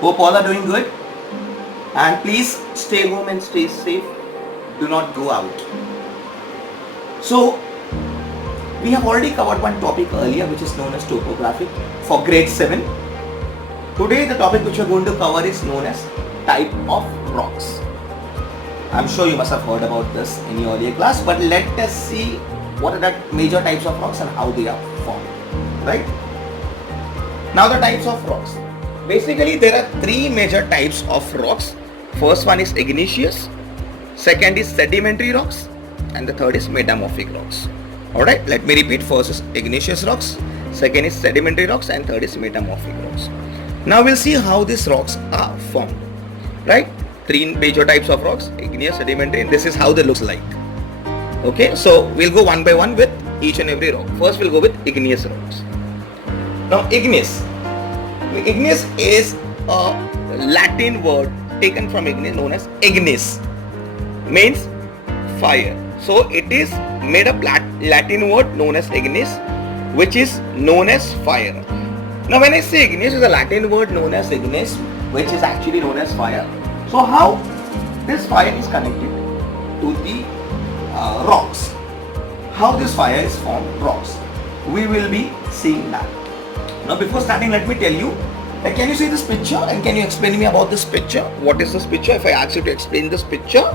Hope all are doing good. And please stay home and stay safe. Do not go out. So, we have already covered one topic earlier which is known as topography for grade 7. Today the topic which we are going to cover is known as type of rocks. I'm sure you must have heard about this in your earlier class, but let us see what are the major types of rocks and how they are formed. Right? Now the types of rocks. Basically there are three major types of rocks. First one is igneous, second is sedimentary rocks, and the third is metamorphic rocks. Alright, let me repeat. First is igneous rocks, second is sedimentary rocks, and third is metamorphic rocks. Now we'll see how these rocks are formed. Right? Three major types of rocks: igneous, sedimentary, and this is how they look like. Okay, so we'll go one by one with each and every rock. First we'll go with igneous rocks. Now igneous. Igneous is a Latin word taken from ignis known as ignis. Means fire. So it is made up Latin word known as ignis, which is known as fire. Now when I say igneous is a Latin word known as ignis, which is actually known as fire. So how this fire is connected to the rocks? How this fire is formed? Rocks. We will be seeing that. Now before starting, let me tell you, can you see this picture and can you explain me about this picture? What is this picture? If I ask you to explain this picture,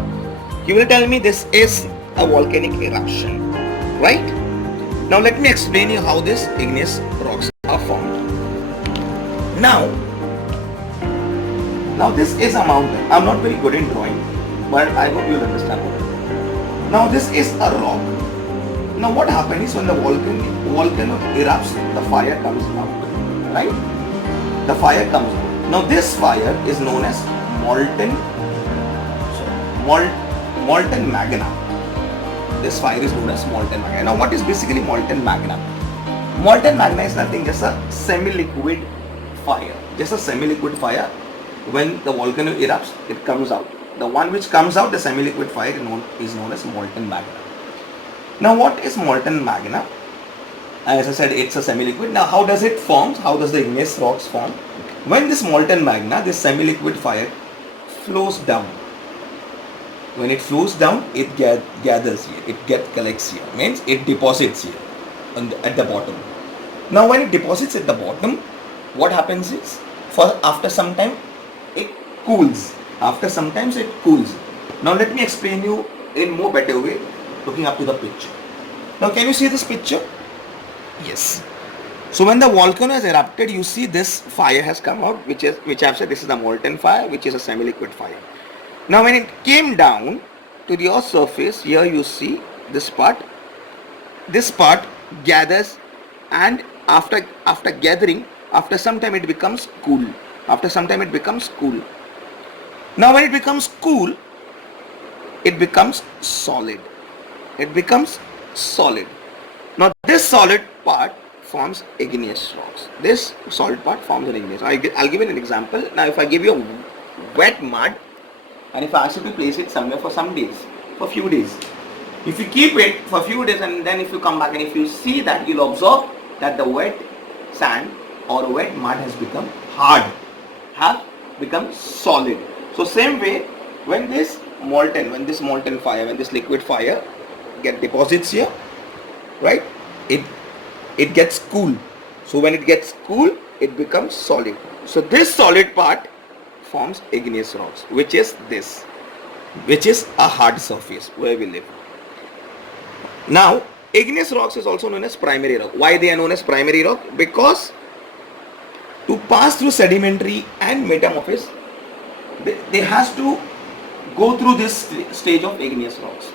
you will tell me this is a volcanic eruption, right? Now let me explain you how this igneous rocks are formed. Now this is a mountain. I'm not very good in drawing, but I hope you'll understand what it is. Now this is a rock. Now what happens is when the volcano erupts, the fire comes out, right? The fire comes out. Now this fire is known as molten magna. This fire is known as molten magna. Now what is basically molten magna? Molten magna is nothing, just a semi-liquid fire. Just a semi-liquid fire. When the volcano erupts, it comes out. The one which comes out, the semi-liquid fire, is known as molten magna. Now what is molten magna? As I said, it's a semi-liquid. Now how does it form? How does the igneous rocks form? When this molten magna, this semi-liquid fire flows down. When it flows down, it gathers here. It collects here. Means it deposits here at the bottom. Now when it deposits at the bottom, what happens is, after some time, it cools. After some time, it cools. Now let me explain you in more better way, looking up to the picture. Now can you see this picture? Yes. So when the volcano has erupted, you see this fire has come out, which I've said this is the molten fire, which is a semi-liquid fire. Now when it came down to the earth's surface, here you see this part. This part gathers, and after gathering, after some time it becomes cool. After some time it becomes cool. Now when it becomes cool, it becomes solid. It becomes solid. Now this solid part forms igneous rocks. This solid part forms an igneous. I'll give you an example. Now if I give you a wet mud and if I ask you to place it somewhere for some days, for few days, if you keep it for a few days and then if you come back and if you see that, you'll observe that the wet sand or wet mud has become hard, have become solid. So same way, when this molten fire, when this liquid fire deposits here, right, it gets cool. So when it gets cool, it becomes solid. So this solid part forms igneous rocks, which is a hard surface where we live. Now igneous rocks is also known as primary rock. Why they are known as primary rock? Because to pass through sedimentary and metamorphic, they has to go through this stage of igneous rocks.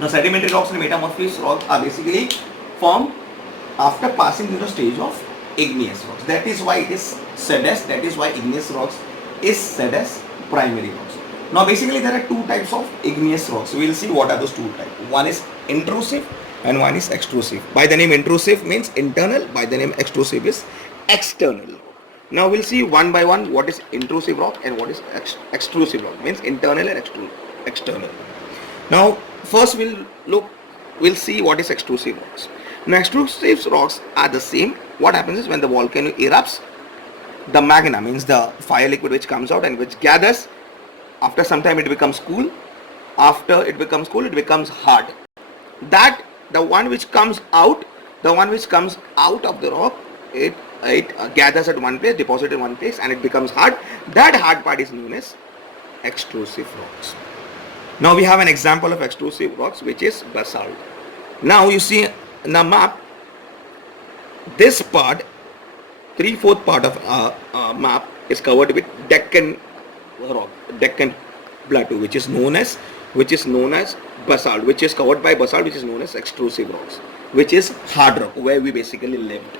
Now sedimentary rocks and metamorphic rocks are basically formed after passing through the stage of igneous rocks. That is why it is said as, that is why igneous rocks is said as primary rocks. Now basically there are two types of igneous rocks. We will see what are those two types. One is intrusive and one is extrusive. By the name intrusive means internal, by the name extrusive is external. Now we'll see one by one what is intrusive rock and what is extrusive rock, means internal and external. Now first we'll see what is extrusive rocks. Now extrusive rocks are the same. What happens is when the volcano erupts, the magna means the fire liquid which comes out and which gathers. After some time it becomes cool. After it becomes cool, it becomes hard. That the one which comes out, of the rock, it gathers at one place, deposited in one place, and it becomes hard. That hard part is known as extrusive rocks. Now we have an example of extrusive rocks, which is basalt. Now you see in the map, this part, 3/4 part of map is covered with Deccan rock, Deccan plateau, which is known as basalt, which is covered by basalt, which is known as extrusive rocks, which is hard rock, where we basically lived.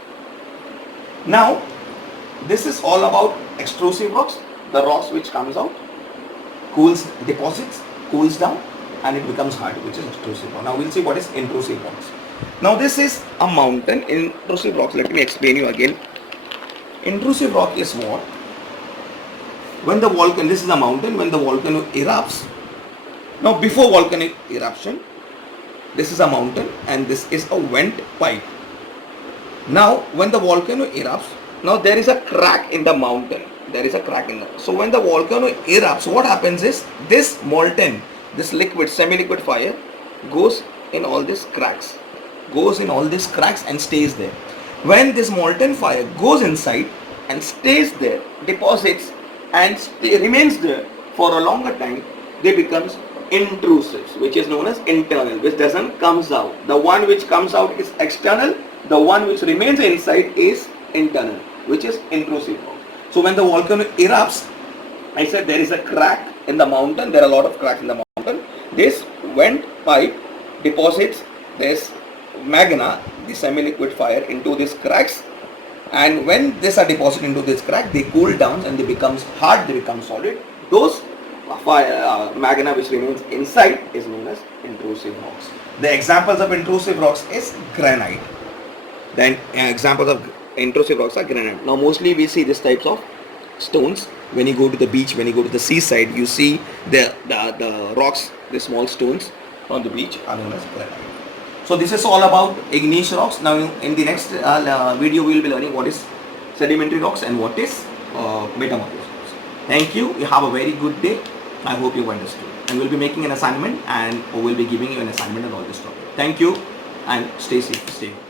Now, this is all about extrusive rocks, the rocks which comes out, deposits, cools down, and it becomes hard, which is extrusive rock. Now we'll see what is intrusive rocks. Now this is a mountain. Intrusive rocks, let me explain you again. Intrusive rock is what? When the volcano, this is a mountain, when the volcano erupts. Now before volcanic eruption, this is a mountain and this is a vent pipe. Now when the volcano erupts, now there is a crack in the mountain. So when the volcano erupts, what happens is this molten, this liquid, semi-liquid fire goes in all these cracks. And stays there. When this molten fire goes inside and stays there, deposits and remains there for a longer time, they becomes intrusives, which is known as internal, which doesn't comes out. The one which comes out is external, the one which remains inside is internal, which is intrusive. So when the volcano erupts, I said there is a crack in the mountain, there are a lot of cracks in the mountain. This vent pipe deposits this magna, the semi-liquid fire, into these cracks, and when these are deposited into this crack, they cool down and they becomes hard, they become solid. Those magna which remains inside is known as intrusive rocks. The examples of intrusive rocks is granite. Then examples of intrusive rocks are granite. Now mostly we see these types of stones when you go to the beach, when you go to the seaside, you see the rocks, the small stones on the beach are known as granite. So this is all about igneous rocks. Now in the next video we will be learning what is sedimentary rocks and what is metamorphic rocks. Thank you. You have a very good day. I hope you understood. And we'll be making an assignment and we'll be giving you an assignment on all this topic. Thank you and stay safe. Stay home.